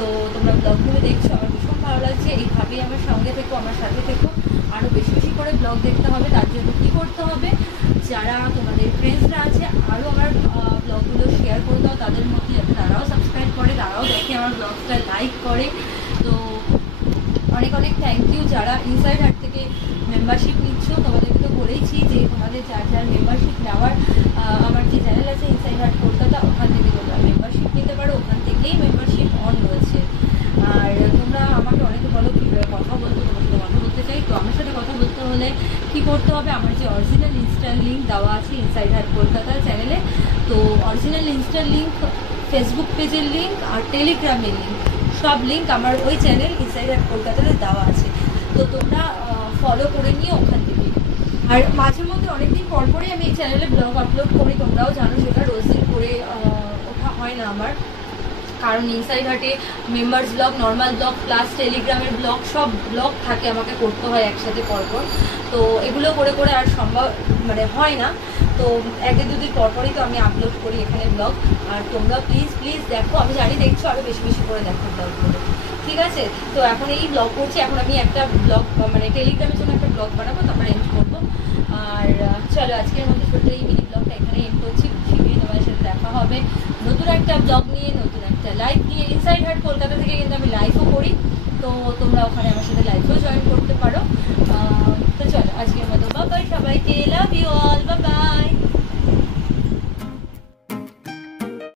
তো তোমরা ব্লগগুলো দেখছো, আমার ভীষণ ভালো লাগছে। এইভাবেই আমার সঙ্গে থেকো, আমার সাথে থেকো। আরও বেশি বেশি করে ব্লগ দেখতে হবে। তার জন্য কী করতে হবে, যারা তোমাদের ফ্রেন্ডসরা আছে আরও আমার ব্লগগুলো শেয়ার করে দাও তাদের মধ্যে, যাতে তারাও সাবস্ক্রাইব করে, তারাও দেখে আমার ব্লগটা লাইক করে। তো অনেক অনেক থ্যাংক ইউ যারা ইনসাইড হার্ট থেকে মেম্বারশিপ নিচ্ছ। তোমাদেরকে তো বলেইছি যে তোমাদের যার যার মেম্বারশিপ নেওয়ার, আমার যে চ্যানেল আছে ইনসাইড হার্ট কলকাতা, ওখান থেকে তোমরা মেম্বারশিপ নিতে পারো। ওখান থেকেই মেম্বারশিপ অন রয়েছে। আর তোমরা আমাকে অনেকে বলো কীভাবে কথা বলতে, তোমার সাথে কথা বলতে চাই। তো আমার সাথে কথা বলতে হলে কী করতে হবে, আমার যে অরিজিনাল ইনস্টার লিঙ্ক দেওয়া আছে ইনসাইড হার্ট কলকাতা চ্যানেলে, তো অরিজিনাল ইনস্টার লিঙ্ক, ফেসবুক পেজের লিঙ্ক আর টেলিগ্রামের লিঙ্ক, সব লিঙ্ক আমার ওই চ্যানেল ইনসাইড হার্ট কলকাতাতে দেওয়া আছে। তো তোমরা ফলো করে নিও ওখান থেকে। আর মাঝে মধ্যে অনেকদিন পর পরই আমি এই চ্যানেলে ব্লগ আপলোড করি, তোমরাও জানো সেটা। রোজ দিন করে ওঠা হয় না আমার, কারণ ইনসাইড হার্টে members blog, normal blog plus টেলিগ্রামের ব্লগ, সব ব্লগ থাকে, আমাকে করতে হয় একসাথে পরপর। তো এগুলো করে করে আর সম্ভব হয় না। তো একদিন দুদিন পরপরই তো আমি আপলোড করি এখানে ব্লগ। আর তোমরা প্লিজ প্লিজ দেখো, আমি জানি দেখছো, আরও বেশি বেশি করে দেখো ব্লগগুলো, ঠিক আছে? তো এখন এই ব্লগ করছি, এখন আমি একটা ব্লগ টেলিগ্রামের জন্য একটা ব্লগ বানাবো, তারপর এন্ড করবো। আর চলো আজকের মধ্যে ছোট্ট এই মিনি ব্লগটা এখানে এন্ড করছি। শীঘ্রই তোমাদের সাথে দেখা হবে নতুন একটা ব্লগ নিয়ে, নতুন একটা লাইভ নিয়ে। ইনসাইড হার্ট কলকাতা থেকে কিন্তু আমি লাইভও করি, তো তোমরা ওখানে আমার সাথে লাইভেও জয়েন করতে পারো। তো চলো আজকের মতো বাই বাই সবাইকে, love you all, bye by.